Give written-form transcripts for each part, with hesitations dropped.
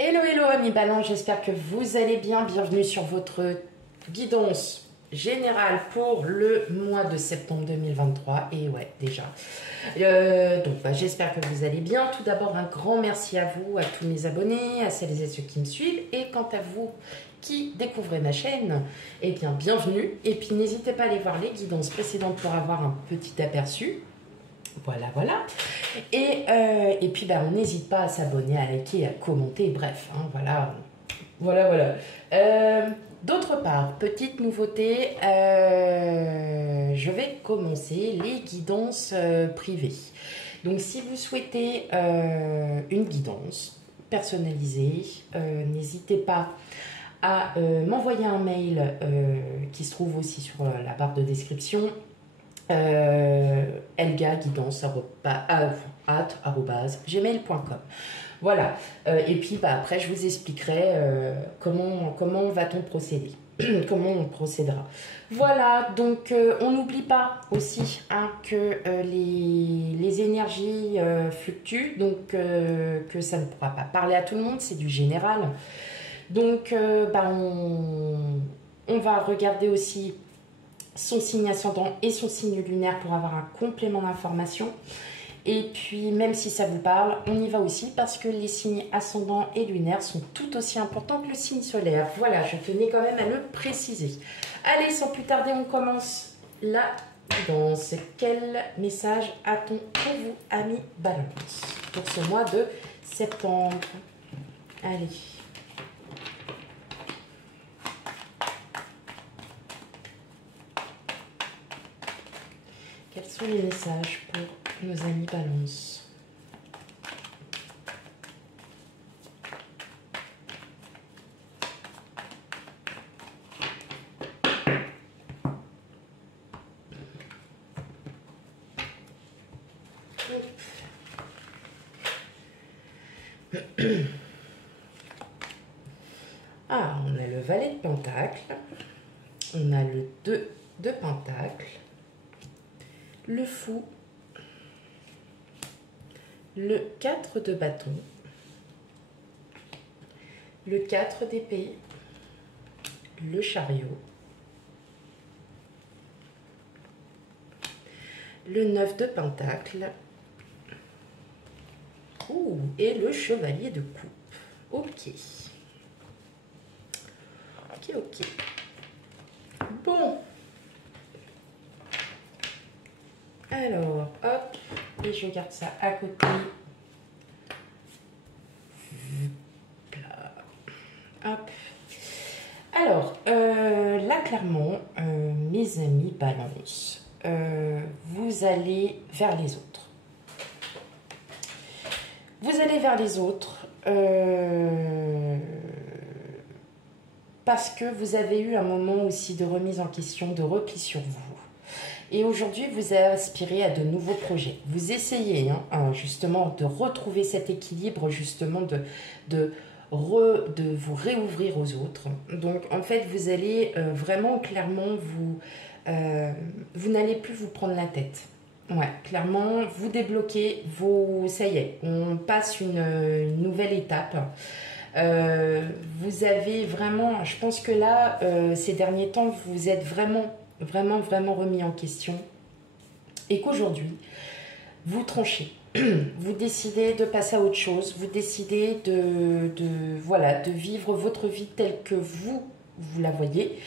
Hello, hello amis Balance, j'espère que vous allez bien. Bienvenue sur votre guidance générale pour le mois de septembre 2023. Et ouais, déjà. J'espère que vous allez bien. Tout d'abord, un grand merci à vous, à tous mes abonnés, à celles et ceux qui me suivent. Et quant à vous qui découvrez ma chaîne, eh bien, bienvenue. Et puis, n'hésitez pas à aller voir les guidances précédentes pour avoir un petit aperçu. Voilà, voilà. Et puis, on n'hésite pas à s'abonner, à liker, à commenter, bref, hein, voilà. Voilà. D'autre part, petite nouveauté, je vais commencer les guidances privées. Donc, si vous souhaitez une guidance personnalisée, n'hésitez pas à m'envoyer un mail qui se trouve aussi sur la barre de description. elgaguidance@gmail.com. Voilà. Et puis après je vous expliquerai comment va-t-on procéder. Comment on procédera. Voilà, donc on n'oublie pas aussi que les énergies fluctuent, donc que ça ne pourra pas parler à tout le monde, c'est du général. Donc on va regarder aussi son signe ascendant et son signe lunaire pour avoir un complément d'information. Et puis, même si ça vous parle, on y va aussi parce que les signes ascendants et lunaires sont tout aussi importants que le signe solaire. Voilà, je tenais quand même à le préciser. Allez, sans plus tarder, on commence la guidance. Quel message a-t-on pour vous, amis Balance, pour ce mois de septembre? Allez. Quels sont les messages pour nos amis Balance? Ah, on a le valet de Pentacle, on a le 2 de Pentacle, le fou, le 4 de bâton, le 4 d'épée, le chariot, le 9 de pentacle, et le chevalier de coupe. Ok. Bon. Alors, hop, et je garde ça à côté. Hop. Alors, là, clairement, mes amis Balance, vous allez vers les autres. Vous allez vers les autres parce que vous avez eu un moment aussi de remise en question, de repli sur vous. Et aujourd'hui, vous aspirez à de nouveaux projets. Vous essayez justement de retrouver cet équilibre, justement de vous réouvrir aux autres. Donc, en fait, vous allez vraiment, clairement, vous n'allez plus vous prendre la tête. Ouais, clairement, vous débloquez ça y est, on passe une nouvelle étape. Vous avez vraiment, je pense que là, ces derniers temps, vous êtes vraiment remis en question et qu'aujourd'hui, vous tranchez. Vous décidez de passer à autre chose, vous décidez de vivre votre vie telle que vous la voyez,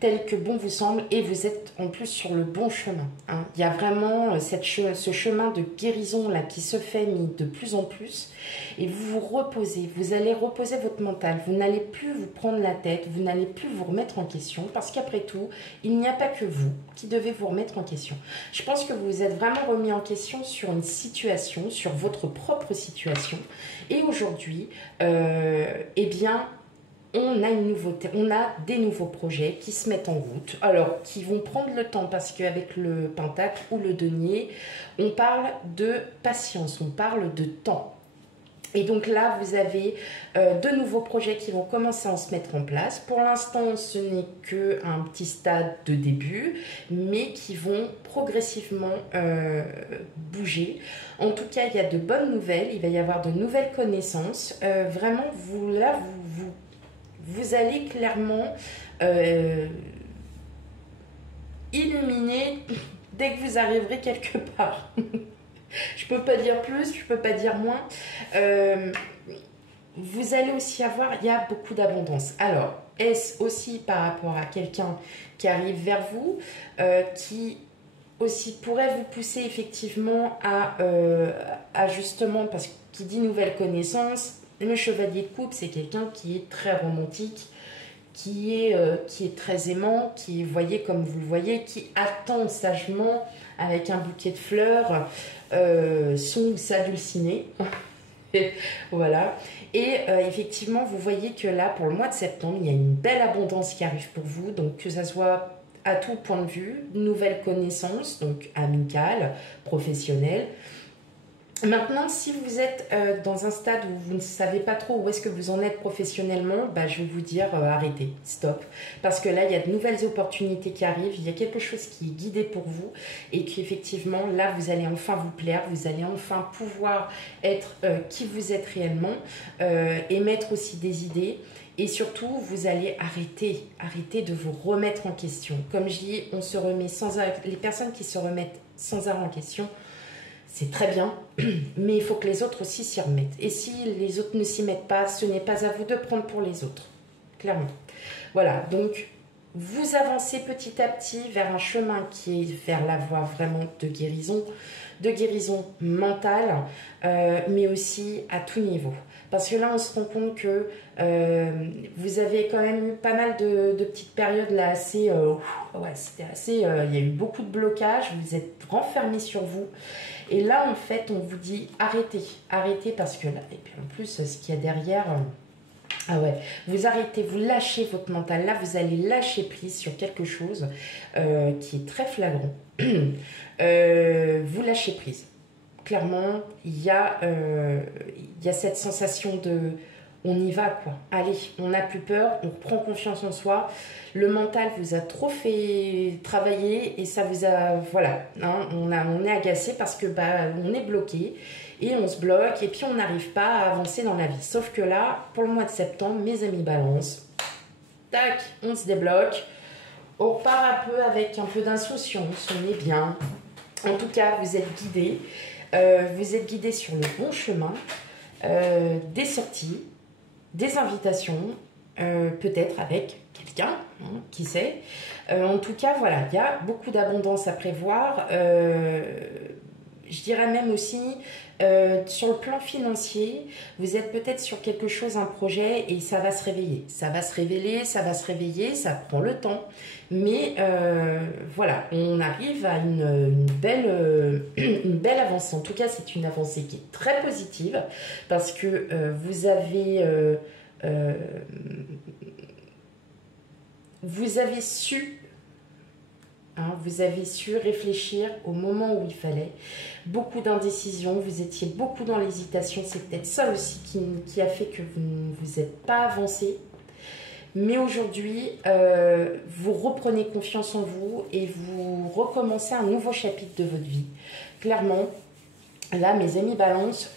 telle que bon vous semble, et vous êtes en plus sur le bon chemin. Il y a vraiment ce chemin de guérison là qui se fait de plus en plus, et vous vous reposez, vous allez reposer votre mental, vous n'allez plus vous prendre la tête, vous n'allez plus vous remettre en question, parce qu'après tout, il n'y a pas que vous qui devez vous remettre en question. Je pense que vous vous êtes vraiment remis en question sur une situation, sur votre propre situation, et aujourd'hui, eh bien, on a une nouveauté, on a des nouveaux projets qui se mettent en route, alors qui vont prendre le temps parce qu'avec le pentacle ou le denier, on parle de patience, on parle de temps. Et donc là, vous avez de nouveaux projets qui vont commencer à se mettre en place. Pour l'instant, ce n'est qu'un petit stade de début, mais qui vont progressivement bouger. En tout cas, il y a de bonnes nouvelles, il va y avoir de nouvelles connaissances. Vraiment, vous allez clairement illuminer dès que vous arriverez quelque part. Je peux pas dire plus, je peux pas dire moins. Vous allez aussi avoir, il y a beaucoup d'abondance. Alors, est-ce aussi par rapport à quelqu'un qui arrive vers vous, qui aussi pourrait vous pousser effectivement à justement, parce qu'il dit nouvelle connaissance, le chevalier de coupe, c'est quelqu'un qui est très romantique, qui est très aimant, qui, voyez comme vous le voyez, qui attend sagement avec un bouquet de fleurs son ou sa dulcinée. Voilà. Et effectivement, vous voyez que là, pour le mois de septembre, il y a une belle abondance qui arrive pour vous. Donc, que ça soit à tout point de vue, nouvelles connaissances, donc amicales, professionnelles. Maintenant, si vous êtes dans un stade où vous ne savez pas trop où est-ce que vous en êtes professionnellement, bah, je vais vous dire arrêtez, stop. Parce que là, il y a de nouvelles opportunités qui arrivent, il y a quelque chose qui est guidé pour vous et qu'effectivement, là, vous allez enfin vous plaire, vous allez enfin pouvoir être qui vous êtes réellement, émettre aussi des idées. Et surtout, vous allez arrêter de vous remettre en question. Comme je dis, on se remet sans arrêt, les personnes qui se remettent sans arrêt en question, c'est très bien, mais il faut que les autres aussi s'y remettent. Et si les autres ne s'y mettent pas, ce n'est pas à vous de prendre pour les autres, clairement. Voilà, donc vous avancez petit à petit vers un chemin qui est vers la voie vraiment de guérison mentale, mais aussi à tout niveau. Parce que là, on se rend compte que vous avez quand même eu pas mal de petites périodes là assez... ouais, c'était assez... il y a eu beaucoup de blocages, vous êtes renfermés sur vous. Et là, en fait, on vous dit arrêtez parce que là, et puis en plus, ce qu'il y a derrière, ah ouais, vous arrêtez, vous lâchez votre mental. Là, vous allez lâcher prise sur quelque chose qui est très flagrant. Vous lâchez prise. Clairement, il y a cette sensation de on y va quoi. Allez, on n'a plus peur, on reprend confiance en soi. Le mental vous a trop fait travailler et ça vous a voilà, hein, on est agacé parce que bah on est bloqué et on se bloque et puis on n'arrive pas à avancer dans la vie. Sauf que là, pour le mois de septembre, mes amis balance, tac, on se débloque, on repart un peu avec un peu d'insouciance, on est bien. En tout cas, vous êtes guidés. Vous êtes guidé sur le bon chemin, des sorties, des invitations, peut-être avec quelqu'un, hein, qui sait. En tout cas, voilà, il y a beaucoup d'abondance à prévoir. Je dirais même aussi, sur le plan financier, vous êtes peut-être sur quelque chose, un projet, et ça va se réveiller. Ça va se révéler, ça va se réveiller, ça prend le temps. Mais voilà, on arrive à une belle avancée. En tout cas, c'est une avancée qui est très positive parce que vous avez su, hein, vous avez su réfléchir au moment où il fallait. Beaucoup d'indécision, vous étiez beaucoup dans l'hésitation. C'est peut-être ça aussi qui a fait que vous ne vous êtes pas avancé. Mais aujourd'hui, vous reprenez confiance en vous et vous recommencez un nouveau chapitre de votre vie. Clairement, là, mes amis balance,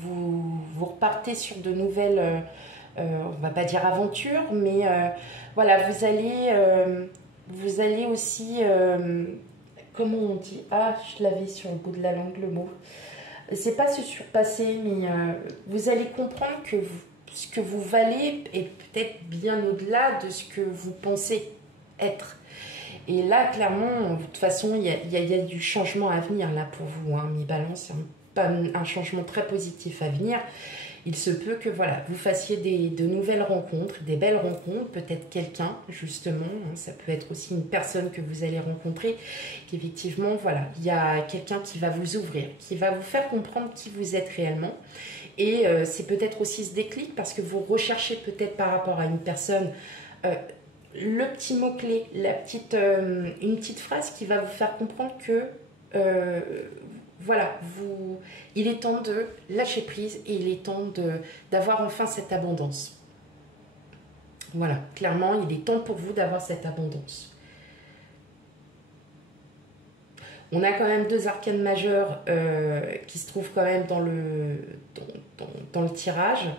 vous repartez sur de nouvelles, on ne va pas dire aventures, mais voilà, vous allez aussi, comment on dit? Ah, je l'avais sur le bout de la langue, le mot. C'est pas se surpasser, mais vous allez comprendre que ce que vous valez est peut-être bien au-delà de ce que vous pensez être. Et là, clairement, de toute façon, il y a du changement à venir là pour vous. Hein. Mi balance, un changement très positif à venir. Il se peut que voilà, vous fassiez de nouvelles rencontres, des belles rencontres, peut-être quelqu'un, justement. Hein, ça peut être aussi une personne que vous allez rencontrer. Qu'effectivement, voilà, il y a quelqu'un qui va vous ouvrir, qui va vous faire comprendre qui vous êtes réellement. Et c'est peut-être aussi ce déclic parce que vous recherchez peut-être par rapport à une personne le petit mot-clé, une petite phrase qui va vous faire comprendre que voilà, il est temps de lâcher prise et il est temps d'avoir enfin cette abondance. Voilà, clairement, il est temps pour vous d'avoir cette abondance. On a quand même 2 arcanes majeures qui se trouvent quand même dans le tirage.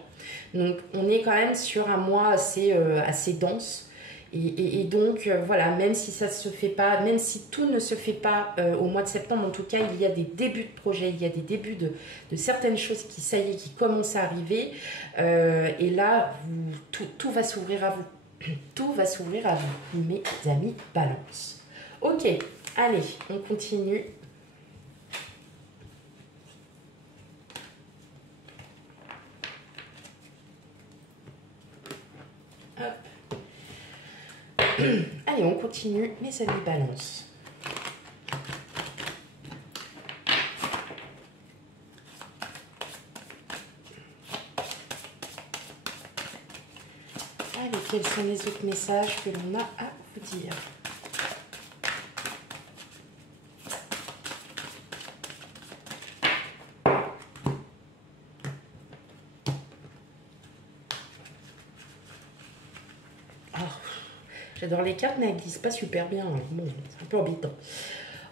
Donc, on est quand même sur un mois assez dense. Et donc, voilà, même si ça se fait pas, même si tout ne se fait pas au mois de septembre, en tout cas, il y a des débuts de projets, il y a des débuts de certaines choses qui, ça y est, qui commencent à arriver. Et là, tout va s'ouvrir à vous. Tout va s'ouvrir à vous, mes amis Balance. Ok, allez, on continue. Hop. Allez, on continue, mes amis Balance. Allez, quels sont les autres messages que l'on a à vous dire? J'adore les cartes, mais elles glissent pas super bien. Bon, c'est un peu embêtant.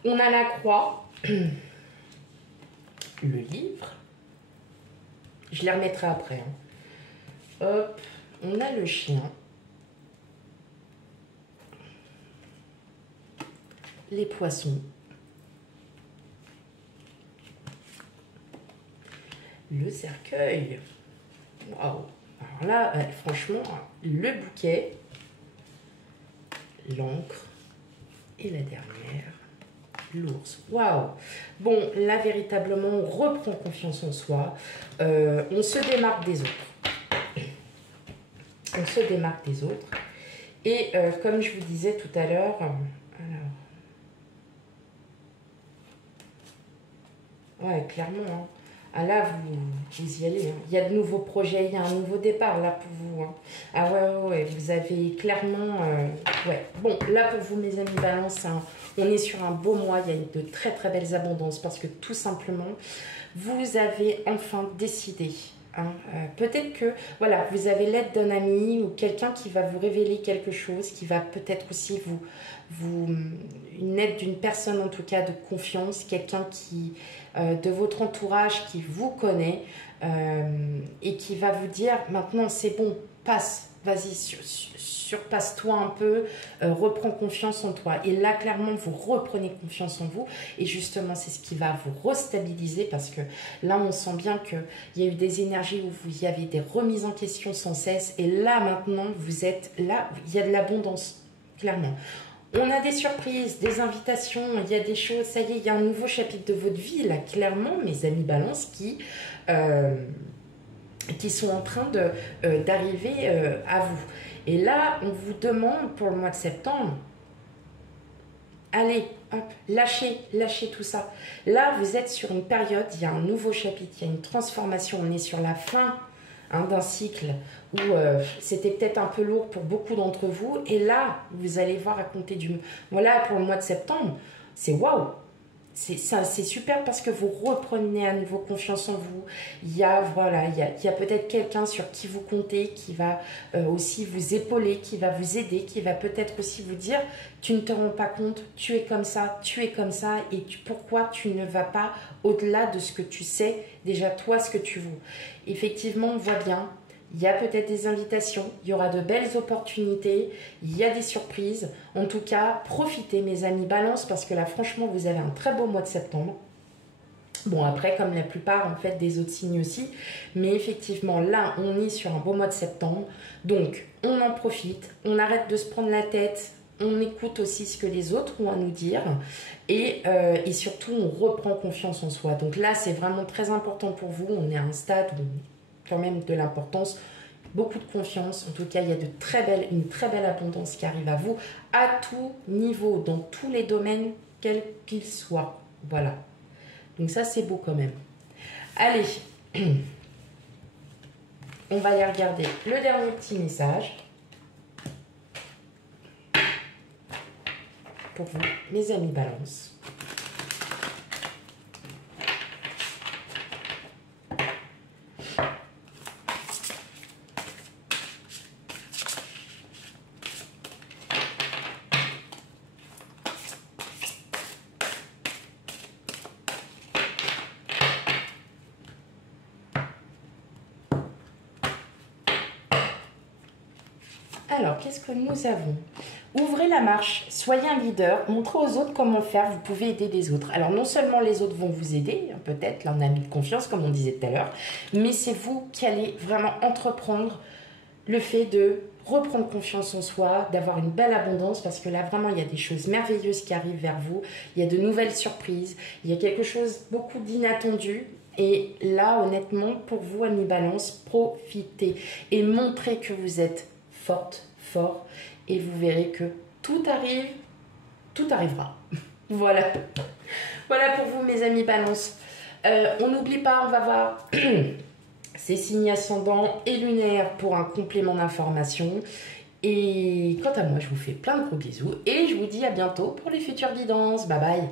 On a la croix, le livre. Je les remettrai après. Hein. Hop, on a le chien. Les poissons. Le cercueil. Waouh. Alors là, franchement, le bouquet. L'encre et la dernière, l'ours. Waouh! Bon, là, véritablement, on reprend confiance en soi. On se démarque des autres. On se démarque des autres. Et comme je vous disais tout à l'heure, ouais, clairement, hein. Ah là, vous y allez. Hein. Il y a de nouveaux projets, il y a un nouveau départ là pour vous. Hein. Ah ouais, vous avez clairement... ouais. Bon, là pour vous, mes amis Balance, hein, on est sur un beau mois. Il y a de très très belles abondances parce que tout simplement, vous avez enfin décidé. Hein, peut-être que voilà, vous avez l'aide d'un ami ou quelqu'un qui va vous révéler quelque chose, qui va peut-être aussi une aide d'une personne en tout cas de confiance, quelqu'un qui de votre entourage qui vous connaît et qui va vous dire maintenant c'est bon, passe, vas-y, surpasse-toi un peu, reprends confiance en toi. Et là, clairement, vous reprenez confiance en vous. Et justement, c'est ce qui va vous restabiliser parce que là, on sent bien qu'il y a eu des énergies où vous y avez des remises en question sans cesse. Et là, maintenant, vous êtes là, il y a de l'abondance, clairement. On a des surprises, des invitations, il y a des choses, ça y est, il y a un nouveau chapitre de votre vie, là, clairement, mes amis Balance, qui sont en train d'arriver à vous. Et là, on vous demande pour le mois de septembre, allez, hop, lâchez tout ça. Là, vous êtes sur une période, il y a un nouveau chapitre, il y a une transformation, on est sur la fin d'un cycle où c'était peut-être un peu lourd pour beaucoup d'entre vous. Et là, vous allez voir à compter du... Voilà, pour le mois de septembre, c'est waouh! C'est super parce que vous reprenez à nouveau confiance en vous. Il y a peut-être quelqu'un sur qui vous comptez, qui va aussi vous épauler, qui va vous aider, qui va peut-être aussi vous dire tu ne te rends pas compte, tu es comme ça, et pourquoi tu ne vas pas au-delà de ce que tu sais, déjà toi, ce que tu vaux. Effectivement, on voit bien. Il y a peut-être des invitations, il y aura de belles opportunités, il y a des surprises. En tout cas, profitez mes amis Balance parce que là, franchement, vous avez un très beau mois de septembre. Bon, après, comme la plupart, en fait, des autres signes aussi. Mais effectivement, là, on est sur un beau mois de septembre. Donc, on en profite, on arrête de se prendre la tête, on écoute aussi ce que les autres ont à nous dire. Et surtout, on reprend confiance en soi. Donc là, c'est vraiment très important pour vous. On est à un stade où quand même de l'importance, beaucoup de confiance. En tout cas, il y a une très belle abondance qui arrive à vous à tout niveau, dans tous les domaines, quels qu'ils soient. Voilà. Donc ça, c'est beau quand même. Allez, on va aller regarder le dernier petit message pour vous, mes amis Balance. Alors, qu'est-ce que nous avons? Ouvrez la marche, soyez un leader, montrez aux autres comment faire, vous pouvez aider les autres. Alors, non seulement les autres vont vous aider, peut-être l'un ami de confiance, comme on disait tout à l'heure, mais c'est vous qui allez vraiment entreprendre le fait de reprendre confiance en soi, d'avoir une belle abondance, parce que là, vraiment, il y a des choses merveilleuses qui arrivent vers vous, il y a de nouvelles surprises, il y a quelque chose beaucoup d'inattendu. Et là, honnêtement, pour vous, Amis Balance, profitez et montrez que vous êtes forte, fort, et vous verrez que tout arrive, tout arrivera. Voilà. Voilà pour vous, mes Amis Balance. On n'oublie pas, on va voir ces signes ascendants et lunaires pour un complément d'information. Et quant à moi, je vous fais plein de gros bisous et je vous dis à bientôt pour les futures guidances. Bye bye.